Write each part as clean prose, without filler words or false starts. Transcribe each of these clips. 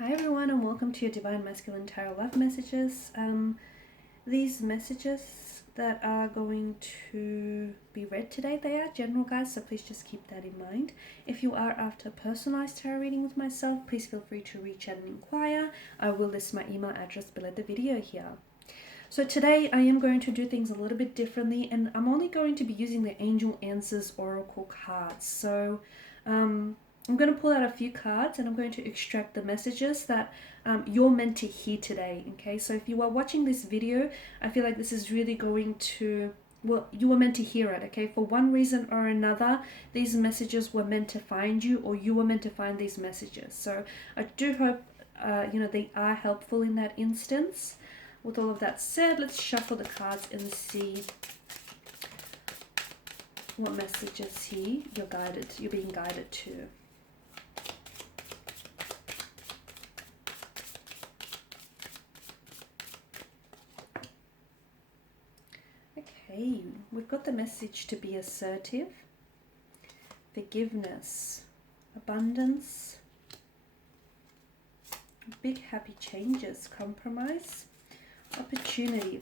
Hi everyone and welcome to your Divine Masculine Tarot Love Messages. These messages that are going to be read today, they are general guys, so please just keep that in mind. If you are after a personalized tarot reading with myself, please feel free to reach out and inquire. I will list my email address below the video here. So today I am going to do things a little bit differently, and I'm only going to be using the Angel Answers Oracle cards. So I'm going to pull out a few cards and I'm going to extract the messages that you're meant to hear today, okay? So if you are watching this video, I feel like this is really going to, well, you were meant to hear it, okay? For one reason or another, these messages were meant to find you, or you were meant to find these messages. So I do hope, they are helpful in that instance. With all of that said, let's shuffle the cards and see what messages here you're being guided to. Okay, we've got the message to be assertive, forgiveness, abundance, big happy changes, compromise, opportunity.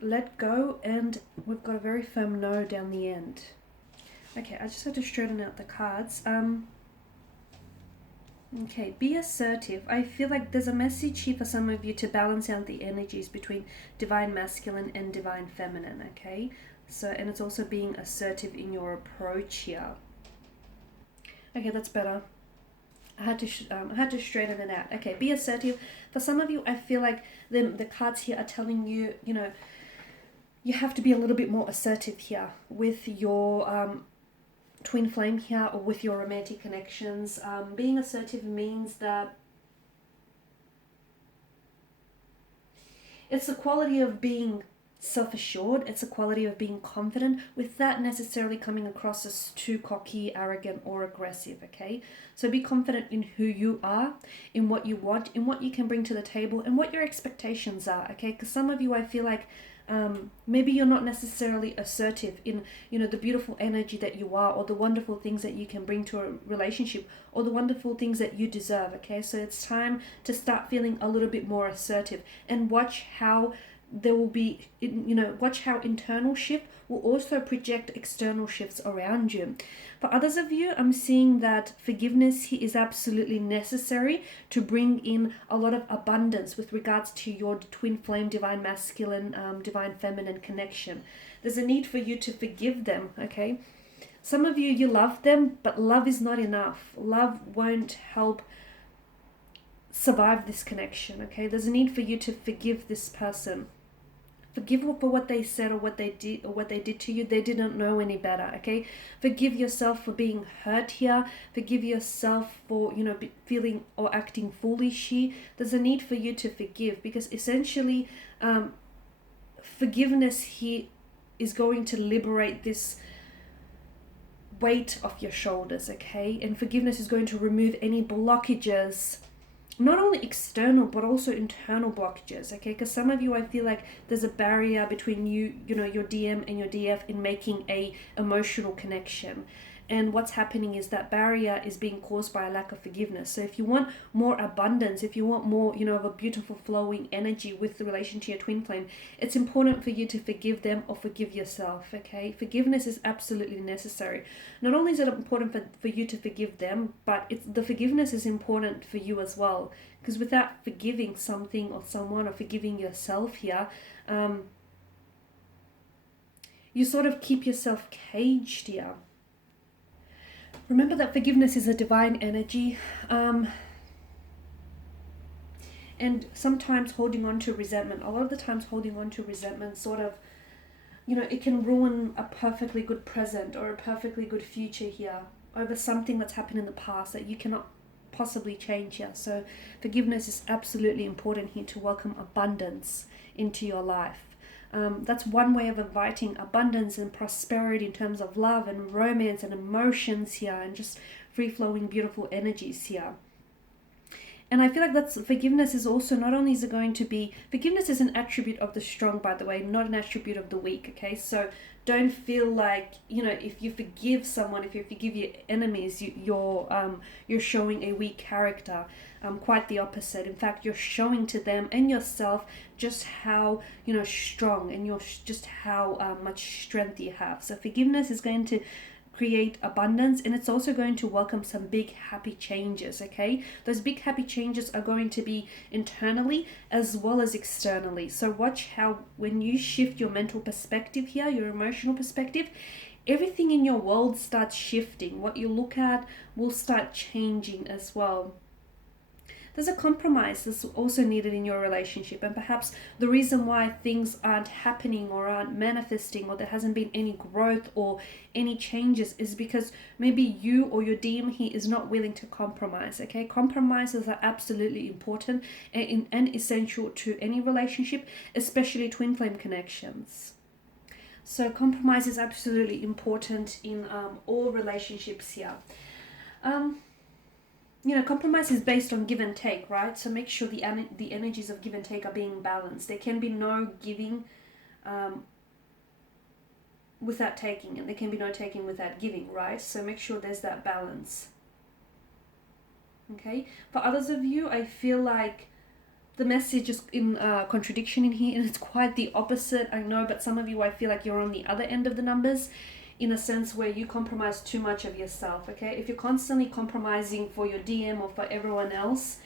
Let go, and we've got a very firm no down the end. Okay, I just had to straighten out the cards. Okay, be assertive. I feel like there's a message here for some of you to balance out the energies between divine masculine and divine feminine, okay? So, and it's also being assertive in your approach here. Okay, that's better. I had to straighten it out. Okay, be assertive. For some of you, I feel like the cards here are telling you, you have to be a little bit more assertive here with your twin flame here, or with your romantic connections. Being assertive means that it's the quality of being self-assured, it's a quality of being confident without necessarily coming across as too cocky, arrogant, or aggressive, okay? So be confident in who you are, in what you want, in what you can bring to the table, and what your expectations are, okay? Because some of you, I feel like maybe you're not necessarily assertive in, the beautiful energy that you are, or the wonderful things that you can bring to a relationship, or the wonderful things that you deserve, okay? So it's time to start feeling a little bit more assertive, and watch how there will be, watch how internal shift will also project external shifts around you. For others of you, I'm seeing that forgiveness here is absolutely necessary to bring in a lot of abundance with regards to your twin flame, divine masculine, divine feminine connection. There's a need for you to forgive them, okay? Some of you love them, but love is not enough. Love won't help survive this connection, okay? There's a need for you to forgive this person. Forgive for what they said, or what they did to you. They didn't know any better, okay? Forgive yourself for being hurt here. Forgive yourself for, feeling or acting foolish here. There's a need for you to forgive, because essentially forgiveness here is going to liberate this weight off your shoulders, okay? And forgiveness is going to remove any blockages, not only external but also internal blockages, okay? Because some of you, I feel like there's a barrier between you, your DM and your DF in making a emotional connection. And what's happening is that barrier is being caused by a lack of forgiveness. So if you want more abundance, if you want more, of a beautiful flowing energy with the relation to your twin flame, it's important for you to forgive them or forgive yourself, okay? Forgiveness is absolutely necessary. Not only is it important for you to forgive them, but the forgiveness is important for you as well. Because without forgiving something or someone, or forgiving yourself here, you sort of keep yourself caged here. Remember that forgiveness is a divine energy, and sometimes holding on to resentment, a lot of the times holding on to resentment sort of, it can ruin a perfectly good present or a perfectly good future here over something that's happened in the past that you cannot possibly change here. So forgiveness is absolutely important here to welcome abundance into your life. That's one way of inviting abundance and prosperity in terms of love and romance and emotions here, and just free-flowing beautiful energies here. And I feel like forgiveness is also, not only is it going to be, forgiveness is an attribute of the strong, by the way, not an attribute of the weak, okay? So don't feel like, if you forgive someone, if you forgive your enemies, you're showing a weak character. Quite the opposite. In fact, you're showing to them and yourself just how strong, and just how much strength you have. So forgiveness is going to create abundance, and it's also going to welcome some big happy changes. Okay, those big happy changes are going to be internally as well as externally. So watch how when you shift your mental perspective here, your emotional perspective, everything in your world starts shifting. What you look at will start changing as well. There's a compromise that's also needed in your relationship, and perhaps the reason why things aren't happening or aren't manifesting, or there hasn't been any growth or any changes, is because maybe you or your DM here is not willing to compromise. Okay, compromises are absolutely important and essential to any relationship, especially twin flame connections. So compromise is absolutely important in all relationships here. Compromise is based on give and take, right? So make sure the energies of give and take are being balanced. There can be no giving without taking, and there can be no taking without giving, right? So make sure there's that balance. Okay? For others of you, I feel like the message is in contradiction in here, and it's quite the opposite, I know, but some of you, I feel like you're on the other end of the numbers, in a sense where you compromise too much of yourself. Okay, if you're constantly compromising for your DM or for everyone else,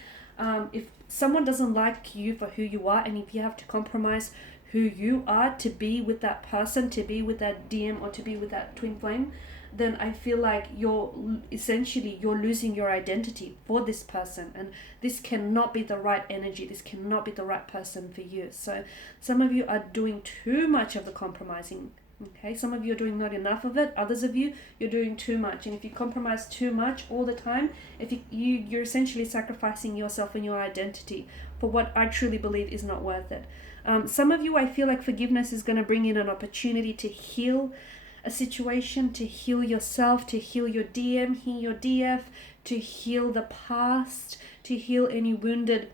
if someone doesn't like you for who you are, and if you have to compromise who you are to be with that person, to be with that DM, or to be with that twin flame, then I feel like you're losing your identity for this person, and this cannot be the right energy. This cannot be the right person for you. So some of you are doing too much of the compromising. Okay, some of you are doing not enough of it. Others of you, you're doing too much. And if you compromise too much all the time, if you're essentially sacrificing yourself and your identity for what I truly believe is not worth it. Some of you, I feel like forgiveness is going to bring in an opportunity to heal a situation, to heal yourself, to heal your DM, heal your DF, to heal the past, to heal any wounded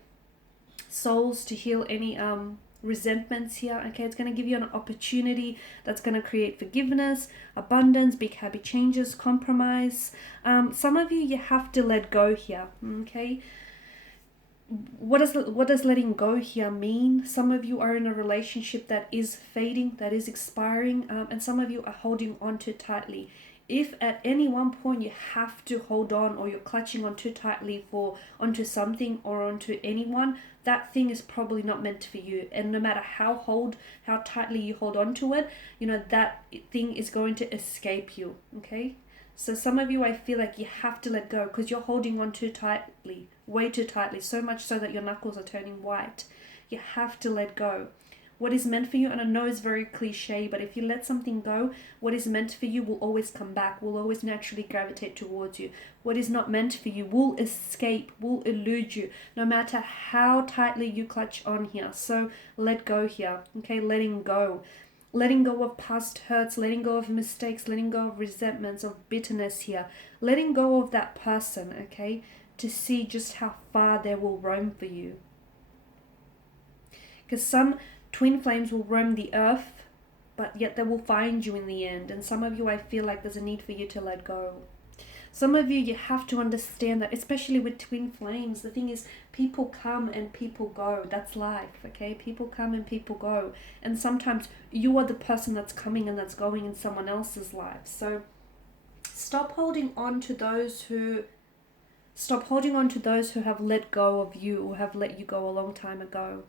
souls, to heal any resentments here. Okay, it's going to give you an opportunity that's going to create forgiveness, abundance, big happy changes, compromise. Some of you have to let go here. Okay, what does letting go here mean? Some of you are in a relationship that is fading, that is expiring, and some of you are holding on too tightly. If at any one point you have to hold on, or you're clutching on too tightly onto something or onto anyone, that thing is probably not meant for you. And no matter how tightly you hold on to it, that thing is going to escape you. Okay? So some of you, I feel like you have to let go because you're holding on too tightly, way too tightly, so much so that your knuckles are turning white. You have to let go. What is meant for you, and I know it's very cliche, but if you let something go, what is meant for you will always come back, will always naturally gravitate towards you. What is not meant for you will escape, will elude you, no matter how tightly you clutch on here. So let go here, okay? Letting go. Letting go of past hurts, letting go of mistakes, letting go of resentments, of bitterness here. Letting go of that person, okay? To see just how far they will roam for you. Because some twin flames will roam the earth, but yet they will find you in the end. And some of you, I feel like there's a need for you to let go. Some of you have to understand that, especially with twin flames, the thing is, people come and people go. That's life, okay? People come and people go. And sometimes you are the person that's coming and that's going in someone else's life. So stop holding on to those who have let go of you, or have let you go a long time ago.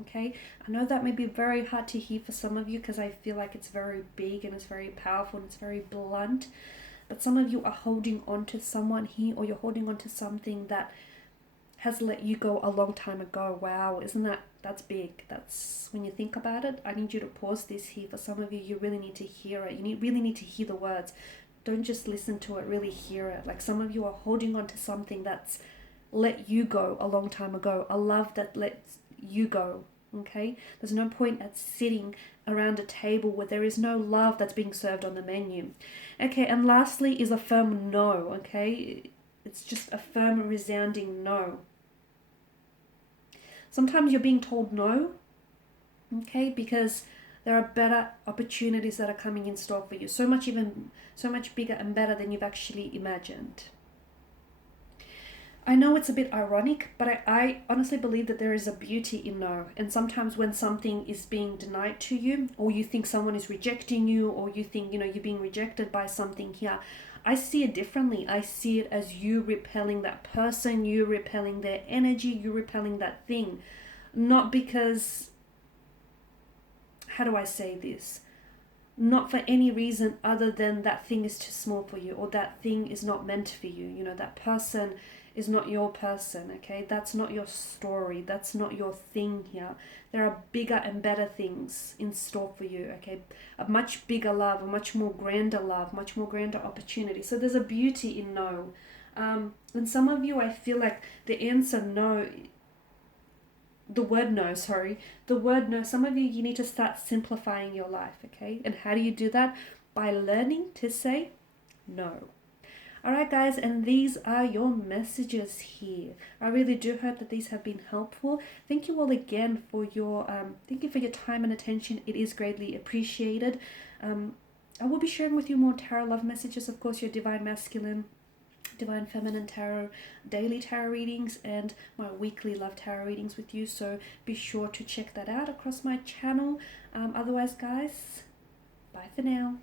Okay, I know that may be very hard to hear for some of you because I feel like it's very big and it's very powerful and it's very blunt. But some of you are holding on to someone here, or you're holding on to something that has let you go a long time ago. Wow, that's big. That's, when you think about it, I need you to pause this here. For some of you, you really need to hear it. You really need to hear the words. Don't just listen to it, really hear it. Like, some of you are holding on to something that's let you go a long time ago. A love that lets you go. Okay, there's no point at sitting around a table where there is no love that's being served on the menu. Okay, and lastly is a firm no. Okay, it's just a firm, resounding no. Sometimes you're being told no, okay, because There are better opportunities that are coming in store for you. So much bigger and better than you've actually imagined. I know it's a bit ironic, but I honestly believe that there is a beauty in no. And sometimes when something is being denied to you, or you think someone is rejecting you, or you think, you're being rejected by something here, I see it differently. I see it as you repelling that person, you repelling their energy, you repelling that thing. Not because, how do I say this? Not for any reason other than that thing is too small for you, or that thing is not meant for you. That person is not your person, okay? That's not your story. That's not your thing here. There are bigger and better things in store for you, okay? A much bigger love, a much more grander love, much more grander opportunity. So there's a beauty in no. And some of you, I feel like the answer no, the word no, some of you need to start simplifying your life, okay? And how do you do that? By learning to say no. All right, guys, and these are your messages here. I really do hope that these have been helpful. Thank you all again for your time and attention. It is greatly appreciated. I will be sharing with you more tarot love messages, of course, your divine masculine, divine feminine tarot, daily tarot readings, and my weekly love tarot readings with you. So be sure to check that out across my channel. Otherwise, guys, bye for now.